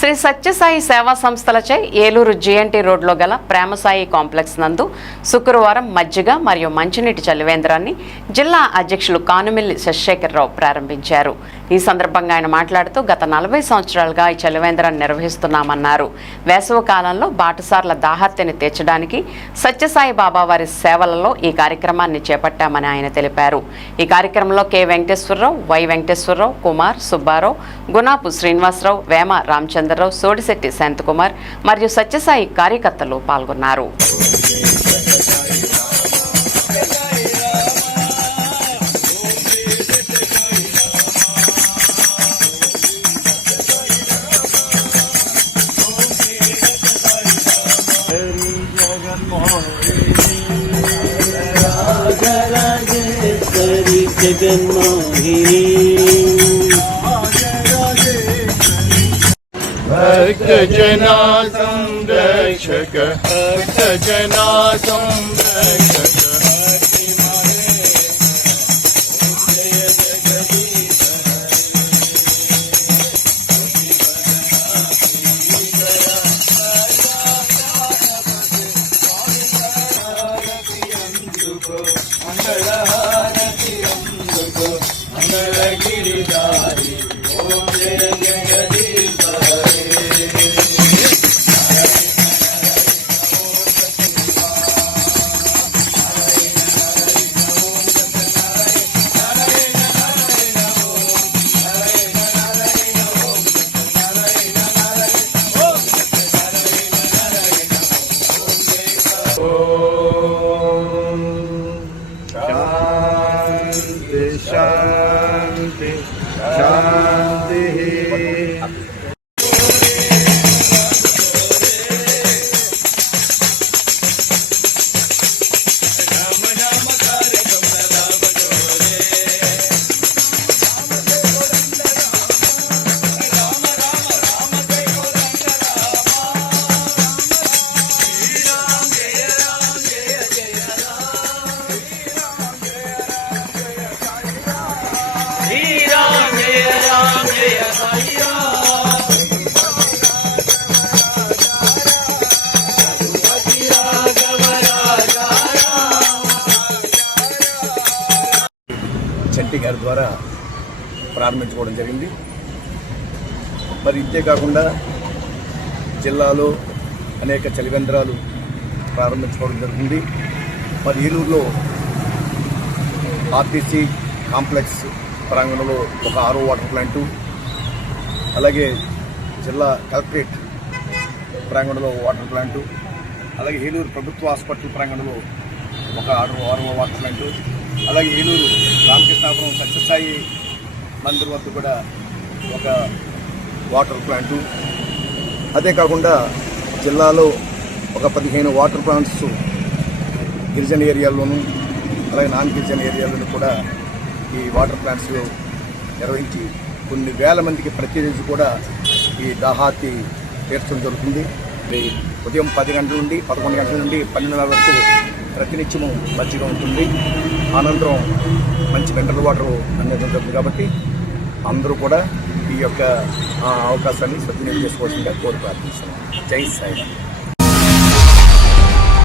శ్రీ సత్యసాయి సేవా సంస్థలచే ఏలూరు జీఎన్టీ రోడ్లో గల ప్రేమసాయి కాంప్లెక్స్ నందు శుక్రవారం మజ్జిగ మరియు మంచినీటి చలివేంద్రాన్ని జిల్లా అధ్యక్షులు కానుమిల్లి శశిశేఖరరావు ప్రారంభించారు. ఈ సందర్భంగా ఆయన మాట్లాడుతూ గత 40 సంవత్సరాలుగా ఈ చలివేంద్రాన్ని నిర్వహిస్తున్నామన్నారు. వేసవి కాలంలో బాటసార్ల దాహార్తిని తీర్చడానికి సత్యసాయి బాబా వారి సేవలలో ఈ కార్యక్రమాన్ని చేపట్టామని ఆయన తెలిపారు. ఈ కార్యక్రమంలో కె వెంకటేశ్వరరావు, వై వెంకటేశ్వరరావు, కుమార్, సుబ్బారావు, గుణాపు శ్రీనివాసరావు, వేమ రామచంద్రరావు, సోడిశెట్టి శాంతకుమార్ మరియు సత్యసాయి కార్యకర్తలు పాల్గొన్నారు. भक्त जना संरक्षक, भक्त जना संरक्षक, गिरिधारी ओम जय जगदीश शांति शांति చంటి గారి ద్వారా ప్రారంభించుకోవడం జరిగింది. మరి ఇంతే కాకుండా జిల్లాలో అనేక చలివేంద్రాలు ప్రారంభించుకోవడం జరుగుతుంది. మరి ఏలూరులో ఆర్టీసీ కాంప్లెక్స్ ప్రాంగణంలో ఒక RO వాటర్ ప్లాంటు, అలాగే జిల్లా కలెక్టరేట్ ప్రాంగణంలో వాటర్ ప్లాంటు, అలాగే ఏలూరు ప్రభుత్వ హాస్పిటల్ ప్రాంగణంలో ఒక RO వాటర్ ప్లాంటు, అలాగే ఏలూరు రామకృష్ణాపురం సత్యసాయి మందిర్ వద్ద కూడా ఒక వాటర్ ప్లాంటు, అదే కాకుండా జిల్లాలో ఒక 15 వాటర్ ప్లాంట్స్ గిరిజన ఏరియాల్లోనూ అలాగే నాన్ గిరిజన ఏరియాల్లోనూ కూడా ఈ వాటర్ ప్లాంట్స్ నిర్వహించి కొన్ని వేల మందికి ప్రతిరోజు కూడా ఈ దాహార్తి తీర్చడం జరుగుతుంది. ఉదయం 10 గంటల నుండి 11 గంటల నుండి 12 వరకు ప్రతినిత్యము మజ్జిగ ఉంటుంది. అనంతరం మంచి మినరల్ వాటర్ అనేది ఉంటుంది. కాబట్టి అందరూ కూడా ఈ యొక్క అవకాశాన్ని సద్వినియోగం చేసుకోవాల్సిందిగా కోరి ప్రార్థిస్తున్నాం. జై సాయి.